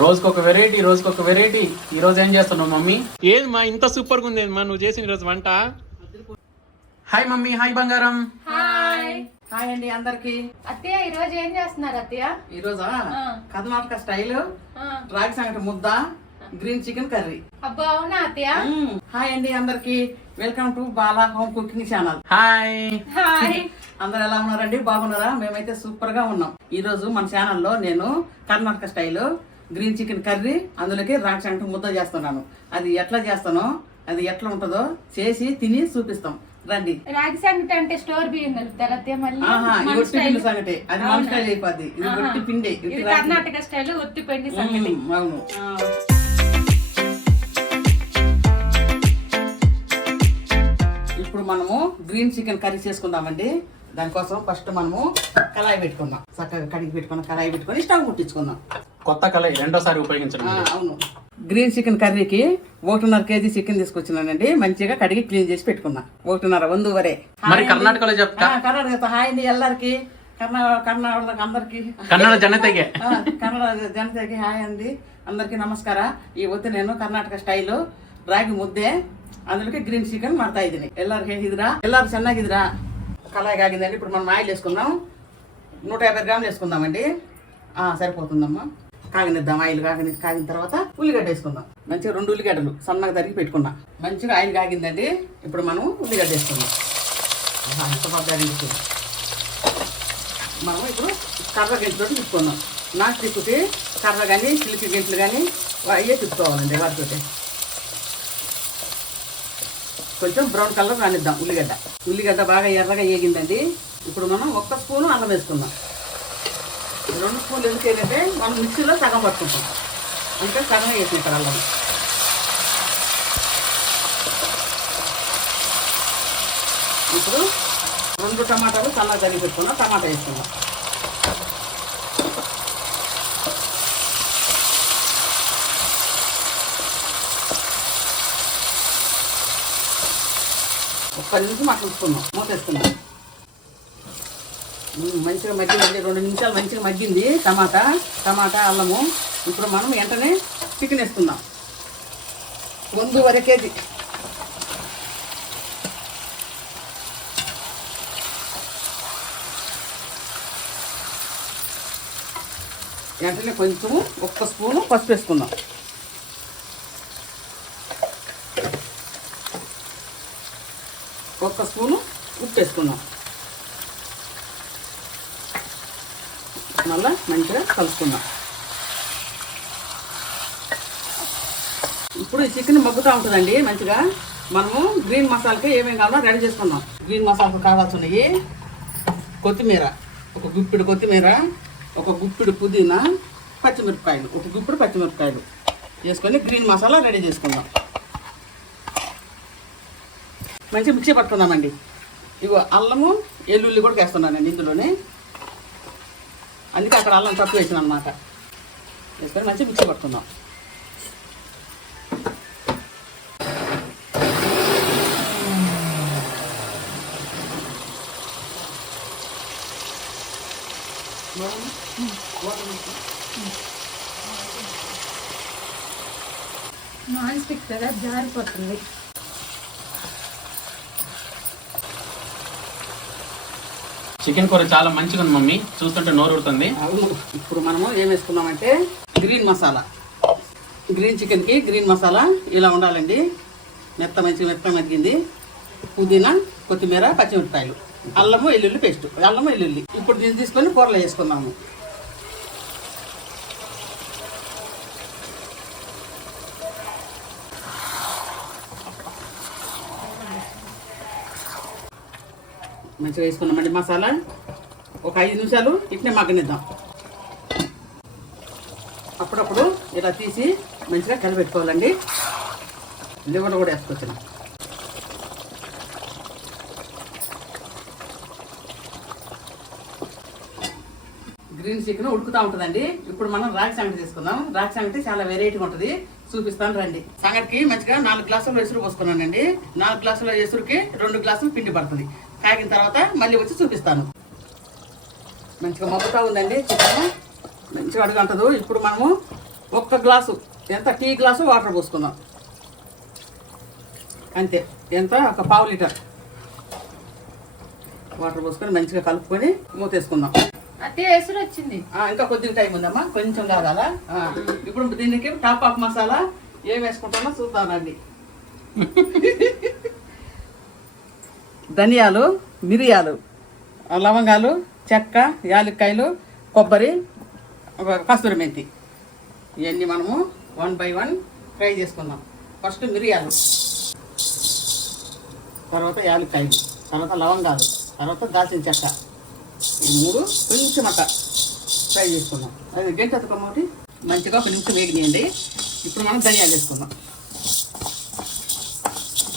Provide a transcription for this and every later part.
రోజుకొక వెరైటీ. ఈ రోజు ఏం చేస్తున్నావు మమ్మీ? ఏది మా ఇంత సూపర్ గా ఉంది మా నువ్వు చేసిన రోజు వంట? హాయ్ మమ్మీ, హాయ్ బంగారం. హాయ్ హాయ్ అండి అందరికి. అత్తయ్య ఈ రోజు ఏం చేస్తున్నారు అత్తయ్య? ఈ రోజా కర్ణాటక స్టైల్ రాగి సంగటి ముద్ద, గ్రీన్ చికెన్ కర్రీ. అబ్బా అవునా అత్తయ్య? హాయ్ అండి అందరికి, welcome to Bala home cooking channel. Hi hi అందరు ఎలా ఉన్నారండి? బాగున్నారా? మేమైతే సూపర్ గా ఉన్నాం. ఈ రోజు మన ఛానల్లో నేను Karnataka style green chicken curry, అందులోకి రాగి సంగటి ముద్ద చేస్తున్నాను. అది ఎట్లా చేస్తానో, అది ఎట్లా ఉంటుందో చేసి తిని చూపిస్తాం రండి. రాగి సంగటి అంటే స్టోర్ బియ్యం కలుపుతారు అత్తయ్య? మళ్ళీ ఇది ఒట్టి పిండి సంగటి, అది మన స్టైల్ అయిపోద్ది. ఇది ఒట్టి పిండి, ఇది కర్ణాటక స్టైల్ ఒత్తి పిండి సంగటి. అవును. ఇప్పుడు మనము గ్రీన్ చికెన్ కర్రీ చేసుకుందామండి. దానికోసం ఫస్ట్ మనము కళాయి పెట్టుకుందాం. చక్కగా కడిగి పెట్టుకున్న కళాయి పెట్టుకొని స్టవ్ ముట్టించుకుందాం. కొత్త కళాయి రెండోసారి ఉపయోగించడం. అవును. గ్రీన్ చికెన్ కర్రీకి 1.5 కేజీ చికెన్ తీసుకొచ్చినానండి. మంచిగా కడిగి క్లీన్ చేసి పెట్టుకున్నా. 1.5 వందువరే. మరి కర్ణాటకలో చెప్తా. కర్ణాటక హాయ్ అండి ಎಲ್ಲರಿಗೆ, కర్ణాటక అందరికి, కన్నడ జనతಗೆ, కన్నಡ జనతಗೆ హాయ్ అండి అందరికి నమస్ಕಾರ. ಇವತ್ತು నేను కర్ణಾಟಕ ಸ್ಟೈಲ್ ರಾಗಿ ಮುದ್ದೆ, అందులోకి గ్రీన్ చికెన్ ಮಾಡ್ತಾ ಇದ್ದೀನಿ. ಎಲ್ಲರೂ ಹೇಗಿದ್ದೀರಾ? ಎಲ್ಲರೂ ಚೆನ್ನಾಗಿದ್ದೀರಾ? కళాయి కాగిందండి. ఇప్పుడు మనం ఆయిల్ వేసుకుందాం. 150 గ్రాములు వేసుకుందామండి. సరిపోతుందమ్మా. కాగనిద్దాం. ఆయిల్ కాగిన తర్వాత ఉల్లిగడ్డ వేసుకుందాం. మంచిగా 2 ఉల్లిగడ్డలు సన్నగా తరిగి పెట్టుకున్నా. మంచిగా ఆయిల్ కాగిందండి. ఇప్పుడు మనం ఉల్లిగడ్డ వేసుకుందాం. ఎంత బాగా మనం ఇప్పుడు కర్ర గెంటుతో తిప్పుకుందాం. నాటు తిప్పుకి కర్ర కానీ చిలికి గెంట్లు కానీ అయ్యే తిప్పుకోవాలండి. వాటితో కొంచెం బ్రౌన్ కలర్ రానిద్దాం. ఉల్లిగడ్డ బాగా ఎర్రగా వేగిందండి. ఇప్పుడు మనం 1 స్పూను అల్లం వేసుకుందాం. 2 స్పూన్లు ఎందుకు ఏంటంటే మనం మిక్సీలో సగం పట్టుకుంటాం, అంటే సగం వేసుకుంటారు అల్లం. ఇప్పుడు 2 టమాటాలు సన్నగా తరిగి పెట్టుకున్నాం. టమాటా వేసుకుందాం. ఒక నిమిషం అట్లా ఉంచుకున్నాం. మూతేసుకున్నాం. మంచిగా మగ్గిందండి. 2 నిమిషాలు మంచిగా మగ్గింది టమాటా అల్లము. ఇప్పుడు మనం వెంటనే చికెన్ వేసుకుందాం. 1.5 కేజీ. వెంటనే కొంచెము 1 స్పూను పసుపు వేసుకుందాం. ఒక స్పూను ఉప్పు వేసుకుందాం. మళ్ళీ మంచిగా కలుపుకుందాం. ఇప్పుడు ఈ చికెన్ మగ్గుతూ ఉంటుందండి. మంచిగా మనము గ్రీన్ మసాలాకి ఏమేమి కావాలో రెడీ చేసుకుందాం. గ్రీన్ మసాలాకు కావాల్సినవి కొత్తిమీర, 1 గుప్పిడి కొత్తిమీర, 1 గుప్పిడి పుదీనా, పచ్చిమిరపకాయలు, 1 గుప్పిడి పచ్చిమిరపకాయలు వేసుకొని గ్రీన్ మసాలా రెడీ చేసుకుందాం. మంచిగా మిక్సీ పట్టుకుందామండి. ఇగో అల్లము ఎల్లుల్లి కూడా వేస్తున్నానండి ఇందులోనే. అందుకే అక్కడ అల్లం తక్కువ వేసాను అనమాట. వేసుకొని మంచిగా మిక్సీ పట్టుకుందాం. నాన్ స్టిక్ కదా, జారిపోతుంది. చికెన్ కూర చాలా మంచిగా ఉంది మమ్మీ, చూస్తుంటే నోరు ఊరుతుంది. అవును. ఇప్పుడు మనము ఏం వేసుకున్నామంటే గ్రీన్ మసాలా. గ్రీన్ చికెన్కి గ్రీన్ మసాలా ఇలా ఉండాలండి. మంచిగా మగ్గింది. పుదీనా, కొత్తిమీర, పచ్చిమిరపకాయలు, అల్లము ఎల్లుల్లి పేస్ట్, అల్లము ఎల్లుల్లి. ఇప్పుడు దీన్ని తీసుకొని కూరలో వేసుకున్నాము. మంచిగా వేసుకున్నామండి మసాలా. ఒక 5 నిమిషాలు ఇట్నే మగ్గనిద్దాం. అప్పుడప్పుడు ఇలా తీసి మంచిగా కలిపెట్టుకోవాలండి. లివర్ కూడా వేసుకొచ్చిన. గ్రీన్ చికెన్ ఉడుకుతూ ఉంటుందండి. ఇప్పుడు మనం రాగి సంగటి తీసుకుందాం. రాగి సంగటి చాలా వెరైటీగా ఉంటుంది, చూపిస్తాను రండి. సంగటికి మంచిగా 4 గ్లాసులు ఎసురు పోసుకున్నానండి. 4 గ్లాసుల ఎసురుకి 2 గ్లాసులు పిండి పడుతుంది. కాగిన తర్వాత మళ్ళీ వచ్చి చూపిస్తాను. మంచిగా మగ్గుతూ ఉందండి చికెన్, మంచిగా అడుగంటదు. ఇప్పుడు మనము ఒక్క గ్లాసు ఎంత టీ గ్లాసు వాటర్ పోసుకుందాం అంతే. ఎంత ఒక ½ లీటర్ వాటర్ పోసుకొని మంచిగా కలుపుకొని మూతేసుకుందాం. అదే ఎసురు వచ్చింది. ఇంకా కొద్దిగా టైం ఉందమ్మా, కొంచెం కాగాల. ఇప్పుడు దీనికి టాప్ ఆఫ్ మసాలా ఏం వేసుకుంటానో చూద్దానండి. ధనియాలు, మిరియాలు, లవంగాలు, చెక్క, యాలక్కాయలు, కొబ్బరి, కస్తూరి మెంతి ఇవన్నీ మనము 1 by 1 ఫ్రై చేసుకుందాం. ఫస్ట్ మిరియాలు, తర్వాత యాలక్కాయలు, తర్వాత లవంగాలు, తర్వాత దాల్చిన చెక్క, ఈ 3 కొంచెం అట్ట ఫ్రై చేసుకుందాం. అది గంట అతుకోమోటి మంచిగా 1 నిమిషం వేగినాయండి. ఇప్పుడు మనం ధనియాలు వేసుకుందాం.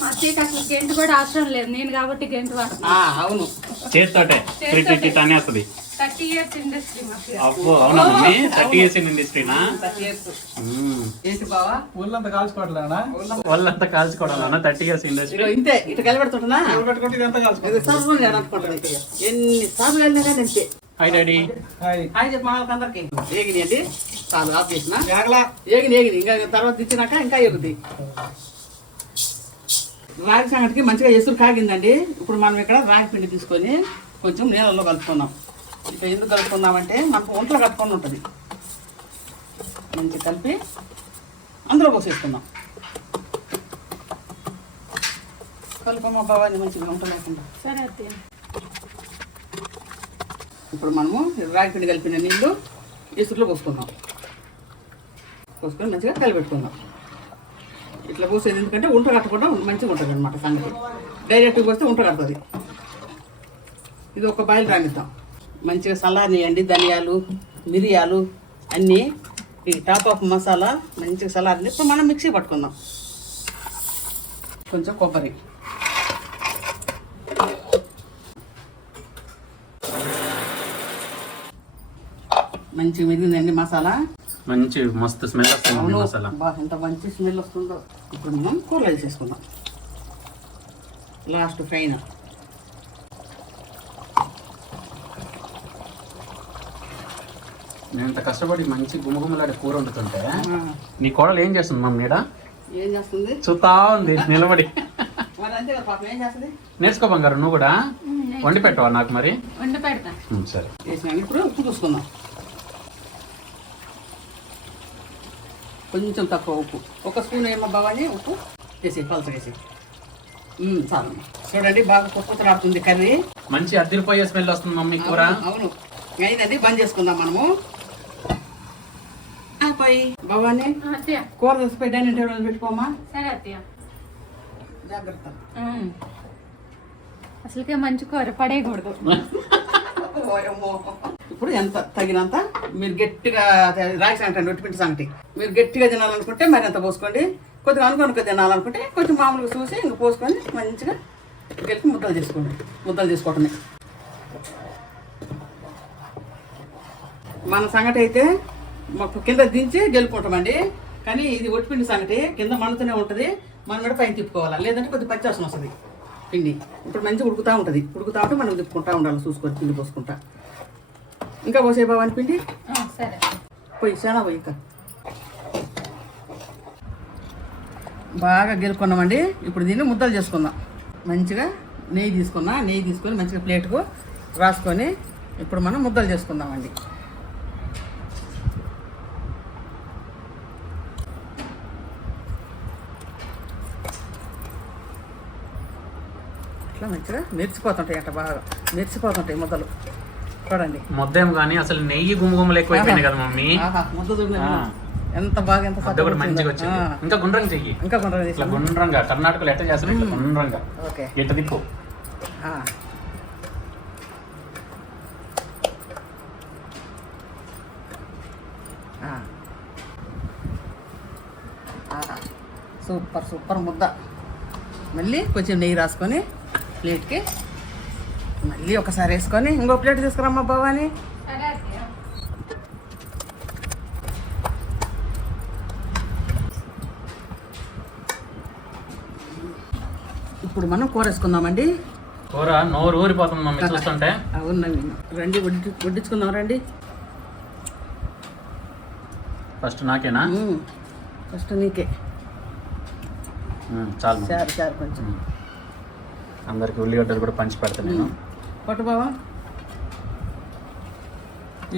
మా అత్తయ్యకి అసలు గెంటు కూడా అవసరం లేదు, నేను కాబట్టి గెంటు వాసన. అవును, చేస్తోటే అనేస్తుంది. 30 years ఇండస్ట్రీ మాకు. అబ్బో అవునా మమ్మీ? 30 years in ఇండస్ట్రీనా? 30 years. ఏంటి బావా ఊళ్ళంతా కాల్చుకోవట్లేనా? వాళ్ళంతా కాల్చుకోవడం 30 years ఇండస్ట్రీ. ఇదిగో ఇంతే, ఇటు కలిపెడుతుంటున్నా పెట్టుకుంటే ఇదంతా కాల్చుకో. ఎన్ని సార్లు వెళ్ళినా కానీ అంతే. Hi daddy. హాయ్. హాయ్ చెప్పి మాకు అందరికి ఏగినాయండి. చాలు ఆఫ్ చేసిన. ఏగలా. ఏగిని ఇంకా తర్వాత ఇచ్చినాక ఇంకా ఎగుద్ది. రాగి సంగటికి మంచిగా ఎసురు కాగిందండి. ఇప్పుడు మనం ఇక్కడ రాగి పిండి తీసుకొని కొంచెం నీళ్ళల్లో కలుపుకుందాం. ఇక ఎందుకు కలుపుకుందామంటే మనకు ఒంట్లో కట్టుకొని ఉంటుంది. మంచిగా కలిపి అందులో పోసేసుకుందాం. కలుపమ్మ బావాన్ని మంచిగా వంట లేకుండా. సరే అత్తయ్య. ఇప్పుడు మనము రాగి పిండి కలిపిన నీళ్ళు ఎసురులో పోసుకుందాం. పోసుకొని మంచిగా కలిపెట్టుకుందాం. ఇట్లా పోసేది ఎందుకంటే ఉంట కట్టకుండా మంచిగా ఉంటుంది అనమాట సంగతి. డైరెక్ట్గా పోస్తే ఉంట కడుతుంది. ఇది ఒక బాయిల్ రానిద్దాం. మంచిగా సలానియండి. ధనియాలు, మిరియాలు అన్నీ ఈ టాప్ ఆఫ్ మసాలా మంచిగా సలాని. ఇప్పుడు మనం మిక్సీ పట్టుకుందాం. కొంచెం కొబ్బరి, మంచిగా మెరిగిందండి మసాలా. మంచి మస్తు స్మెల్ వస్తుంది మసాలా. ఎంత మంచి స్మెల్ వస్తుందో. ఇప్పుడు మనం కూరలు వేసేసుకుందాం. లాస్ట్ ఫైన్ నేను ఇంత కష్టపడి మంచి గుమగుమలాడే కూర వండుతుంటే నీ కోడలు ఏం చేస్తుంది మమ్మీ? ఏం చేస్తుంది? చూతా ఉంది నిలబడి. మరి అంతే కదా పాపం, ఏం చేస్తుంది? నేర్చుకో బంగారు, నువ్వు కూడా వండి పెట్టవా నాకు మరి? వండి పెడతా. సరే వేసినా. ఇప్పుడు ఉప్పు చూసుకుందాం. కొంచెం తక్కువ ఉప్పు, 1 స్పూన్ ఏమో బాగానే ఉప్పు వేసి పలసగేసి చాలు. చూడండి బాగా కొట్టుకురాడుతుంది కర్రీ. మంచి అద్దరిపోయే స్మెల్ వస్తుంది మమ్మీ కూర. అవును, అయిందండి. బంద్ చేసుకుందాం మనము. పోయి బాబాని అత్తయ్య. కూర తెచ్చిపోయి డైనింగ్ టేబుల్ పెట్టుకోమా. సరే అత్తయ్య. జాగ్రత్త. అసలుకే మంచి కూర పడేయకూడదు. ఇప్పుడు ఎంత తగినంత మీరు గట్టిగా రాగి సంగటి, రొట్టిపిండి సంగటి మీరు గట్టిగా తినాలనుకుంటే మరి ఎంత పోసుకోండి. కొద్దిగా అనుకోనుక తినాలనుకుంటే కొంచెం మామూలుగా చూసి ఇంక పోసుకొని మంచిగా కలిపి ముద్దలు చేసుకోండి. ముద్దలు చేసుకోవటమే మన సంగటి అయితే మాకు కింద దించి గెలుపుకుంటామండి. కానీ ఇది ఒట్టిపిండి సంగటి కింద మండుతూనే ఉంటుంది. మనం కూడా పైన తిప్పుకోవాలా, లేదంటే కొద్దిగా పచ్చాసన వస్తుంది పిండి. ఇప్పుడు మంచిగా ఉడుకుతూ ఉంటుంది. ఉడుకుతూ ఉంటే మనం తిప్పుకుంటూ ఉండాలి చూసుకొని పిండి పోసుకుంటా. ఇంకా పోసే బాబాని పిండి సరే పోయి చాలా పోయి ఇంకా బాగా గెలుకున్నామండి. ఇప్పుడు దీన్ని ముద్దలు చేసుకుందాం. మంచిగా నెయ్యి తీసుకున్నా. నెయ్యి తీసుకొని మంచిగా ప్లేట్కు రాసుకొని ఇప్పుడు మనం ముద్దలు చేసుకుందామండి. ఇట్లా మంచిగా మెరిచిపోతుంటాయి. అట్లా బాగా మెరిచిపోతుంటాయి ముద్దలు. చూడండి ముద్దేం కానీ అసలు నెయ్యి గుమగుమలు ఎక్కువైపోయింది కదా మమ్మీ. ముద్ద చూడండి ఎంత బాగా, ఎంత ముద్ద కూడా మంచిగా వచ్చింది. ఇంకా గుండ్రం చెయ్యి. ఇంకా గుండ్రం ఇట్లా గుండ్రంగా కర్ణాటకలో ఎట్లా చేస్తారు ఇట్లా గుండ్రంగా. ఓకే, ఎట్ట దిక్కు. సూపర్ సూపర్ ముద్ద. మళ్ళీ కొంచెం నెయ్యి రాసుకొని ప్లేట్కి మళ్ళీ ఒకసారి వేసుకొని ఇంకో ప్లేట్ తీసుకురమ్మా బాబాని. సరే అత్తయ్య. ఇప్పుడు మనం కూర వేసుకుందామండి. కూర నోరు ఊరిపోతుంది మమ్మీ చూస్తుంటే. అవునండి, రండి వడ్డించుకుందాం రండి. ఫస్ట్ నాకేనా ఫస్ట్ నీకే. చాలు మమ్మీ. చారు చారు కొంచెం అందరికి ఉల్లిగడ్డలు కూడా పంచి పెడతాను నేను. పట్టు బావా.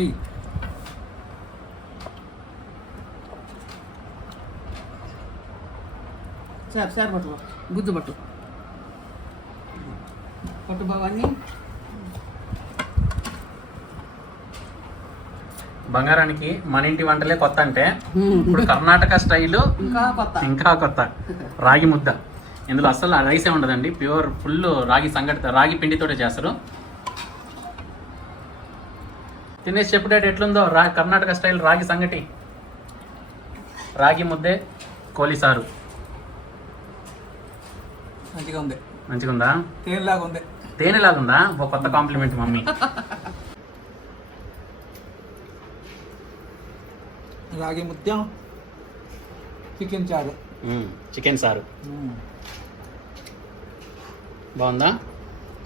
ఏయ్ చారు చారు పట్టు బావ. గుజ్జు పట్టు పట్టు బావా అన్ని. బంగారానికి మన ఇంటి వంటలే కొత్త అంటే ఇప్పుడు కర్ణాటక స్టైలు ఇంకా కొత్త రాగి ముద్ద. ఇందులో అస్సలు రైసే ఉండదండి, ప్యూర్ ఫుల్ రాగి సంగటి, రాగి పిండితోటే చేస్తారు. తినేసి చెప్పుడేట ఎట్లుందో కర్ణాటక స్టైల్ రాగి సంగటి, రాగి ముద్దే, కోలిసారు. మంచిగా ఉంది. మంచిగా ఉందా? తేనెలాగా ఉంది. తేనెలాగుందా? ఒక కొత్త కాంప్లిమెంట్ మమ్మీ. రాగి ముత్యం, చికెన్ చారు. చికెన్ సారు బాగుందా?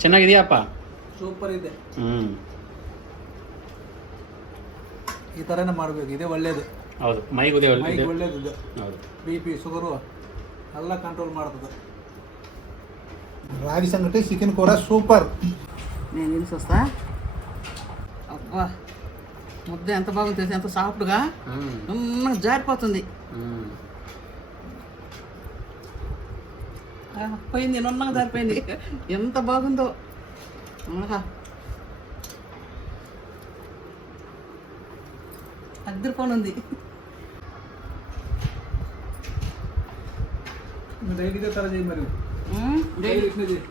ಚೆನ್ನಾಗಿದೆಯಾ ఇది అప్ప? ಸೂಪರ್ ಇದೆ. ಈ ಥರನೇ ಮಾಡಬೇಕು, ಇದೇ ಒಳ್ಳೇದು. ಹೌದು, ಮೈಗೆ ಒಳ್ಳೇದು ಇದು. ಹೌದು, BP ಶುಗರು ಎಲ್ಲ ಕಂಟ್ರೋಲ್ ಮಾಡ್ತದೆ. రాగి సంగటి చికెన్ కూర సూపర్. నేను తెలిసి వస్తా. అబ్బా ముద్ద ఎంత బాగుంది తెలుసు, ఎంత సాఫ్ట్గా జారిపోతుంది. పోయింది, నున్నగా జారిపోయింది. ఎంత బాగుందో. అద్దరిపోనుంది. డైలీ ఇదే ತರ చేయి మరి.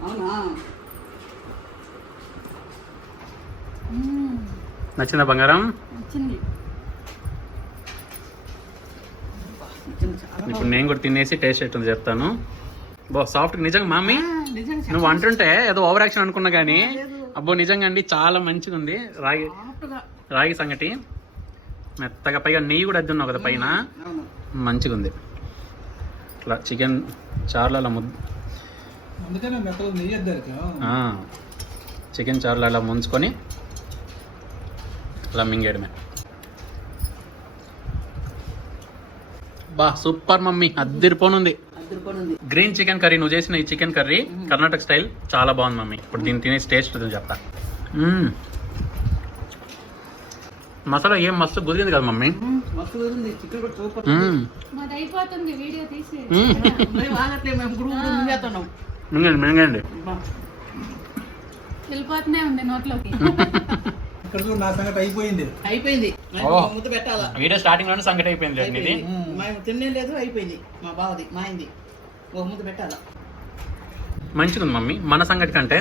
అవునా? నచ్చిందా బంగారం? వచ్చింది. ఇప్పుడు నేను కూడా తినేసి టేస్ట్ ఎట్టుంది చెప్తాను. సాఫ్ట్ నిజంగా మమ్మీ, నిజంగా నువ్వు అంటుంటే ఏదో ఓవర్ యాక్షన్ అనుకున్నా కానీ అబ్బో నిజంగా అండి చాలా మంచిగా ఉంది. రాగి సంగటి మెత్తగా, పైగా నెయ్యి కూడా అద్దున్నావు కదా పైన, మంచిగా ఉంది. ఇట్లా చికెన్ చారులో అలా అందుకనే మెత్తగా నెయ్యి అద్దారు. చికెన్ చారులో అలా ముంచుకొని అలా మింగేయడమే. బా సూపర్ మమ్మీ, అద్దరిపోనుంది. గ్రీన్ చికెన్ కర్రీ, నువ్వు చేసిన ఈ చికెన్ కర్రీ కర్ణాటక స్టైల్ చాలా బాగుంది మమ్మీ. ఇప్పుడు దీన్ని తినేసి టేస్ట్ చెప్తా. మసాలా ఏం మస్తు కుదిరింది కదా మమ్మీ. మాది అయిపోతుంది వీడియో తీసి. మింగండి. వెళ్ళిపోతూనే ఉంది నోట్లోకి. ఇక్కడ చూడు, నా సంగతి అయిపోయింది. ముద్ద పెట్టాలా? వీడియో స్టార్టింగ్ లోనే సంగటి అయిపోయింది ఇది. తినే లేదు, అయిపోయింది. మా బావది, మా అయింది. ఓ ముద్ద పెట్టాలా? మంచిగా ఉంది మమ్మీ. మన సంగటి కంటే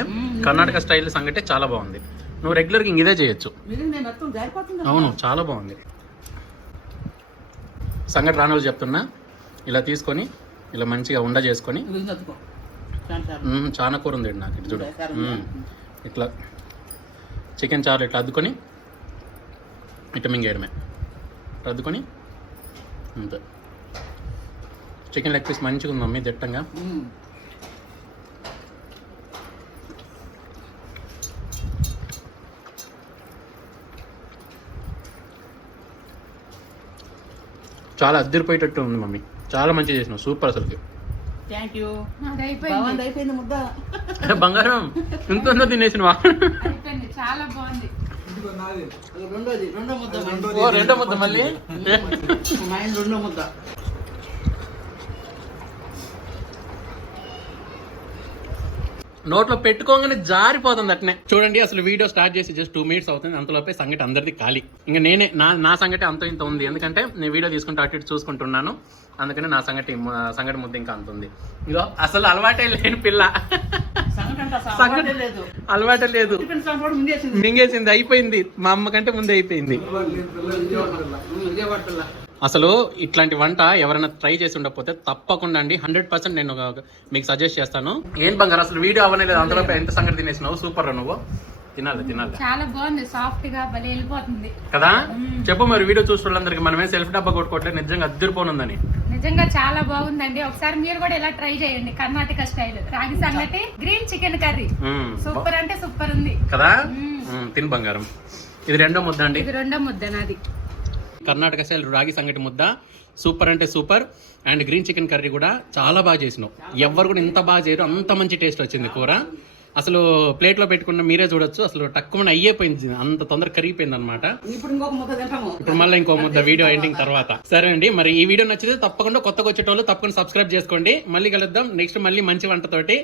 కర్ణాటక స్టైల్ సంగటి చాలా బాగుంది. నువ్వు రెగ్యులర్గా ఇదే చేయొచ్చు. అవును, చాలా బాగుంది. సంగటి రాని వాళ్ళు చెప్తున్నా, ఇలా తీసుకొని ఇలా మంచిగా ఉండ చేసుకొని, చాలా కూర ఉంది నాకు. ఇటు చూడు, ఇట్లా చికెన్ చారు ఇట్లా అద్దుకొని ఇట్లా మింగేయడమే. అద్దుకొని అంతే. చికెన్ లెగ్ పీస్ మంచిగా ఉంది మమ్మీ, దిట్టంగా. చాలా అద్దరిపోయేటట్టు ఉంది మమ్మీ, చాలా మంచిగా చేసినావు, సూపర్ అసలుకి. Thank you. అది అయిపోయింది. అయిపోయింది ముద్ద. బంగారం ఇంకొంత తినేసినవా? అయిపోయింది, చాలా బాగుంది. రెండో ముద్ద మళ్ళీ. మా ఆయన రెండో ముద్ద. నోట్లో పెట్టుకోగానే జారిపోతుంది అట్నే. చూడండి, అసలు వీడియో స్టార్ట్ చేసి జస్ట్ 2 minutes అవుతుంది, అంతలోపే సంగటి అందరిది ఖాళీ. ఇంకా నేనే నా సంగటి అంత ఇంత ఉంది, ఎందుకంటే నేను వీడియో తీసుకుంటూ అటు ఇటు చూసుకుంటున్నాను, అందుకని నా సంగటి ముద్ద ఇంకా అంత ఉంది. ఇదో అసలు అలవాటే లేని పిల్ల, అలవాటే లేదు, మింగేసింది, అయిపోయింది. మా అమ్మ కంటే ముందే అయిపోయింది. అసలు ఇట్లాంటి వంట ఎవరైనా ట్రై చేసి ఉండకపోతే తప్పకుండా అండి 100% నేను మీకు సజెస్ట్ చేస్తాను. ఏం బంగారు అసలు వీడియో అవ్వలేదు, అందులో ఎంత సంగతి తినేసినావు, సూపర్ రా నువ్వు. తినాలి. చాలా బాగుంది, సాఫ్ట్ గా భలే వెళ్ళిపోతుంది కదా. చెప్పు మరి వీడియో చూస్తున్నందరికి, మనమే సెల్ఫ్ డబ్బా కొట్టుకోవట్లేదు, నిజంగా అద్దరిపోనుందని. నిజంగా చాలా బాగుందండి. ఒకసారి మీరు కూడా ఇలా ట్రై చేయండి. కర్ణాటక స్టైల్ రాగి సంగటి, గ్రీన్ చికెన్ కర్రీ సూపర్ అంటే సూపర్ ఉంది కదా. తిని బంగారం. ఇది రెండో ముద్ద అండి. ఇది రెండో ముద్ద నాది. కర్ణాటక స్టైల్ రాగి సంగటి ముద్ద సూపర్ అంటే super. And green chicken curry కూడా చాలా బాగా చేసినావు. ఎవ్వరు కూడా ఇంత బాగా చేయరు, అంత మంచి టేస్ట్ వచ్చింది కూర. అసలు ప్లేట్లో పెట్టుకున్న మీరే చూడొచ్చు, అసలు తక్కువ అయ్యేపోయింది, అంత తొందరగా కరిగిపోయింది అనమాట. ఇప్పుడు ఇంకొక ముద్ద తింటాము. ఇప్పుడు మళ్ళీ ఇంకో ముద్ద వీడియో ఎండింగ్ తర్వాత. సరే అండి, మరి ఈ వీడియో నచ్చితే తప్పకుండా కొత్తగా వచ్చేటోళ్ళు తప్పకుండా సబ్స్క్రైబ్ చేసుకోండి. మళ్ళీ కలుద్దాం నెక్స్ట్ మళ్ళీ మంచి వంటతోటి.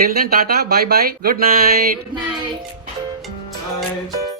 Till then tata, bye bye, good night. Night. Bye.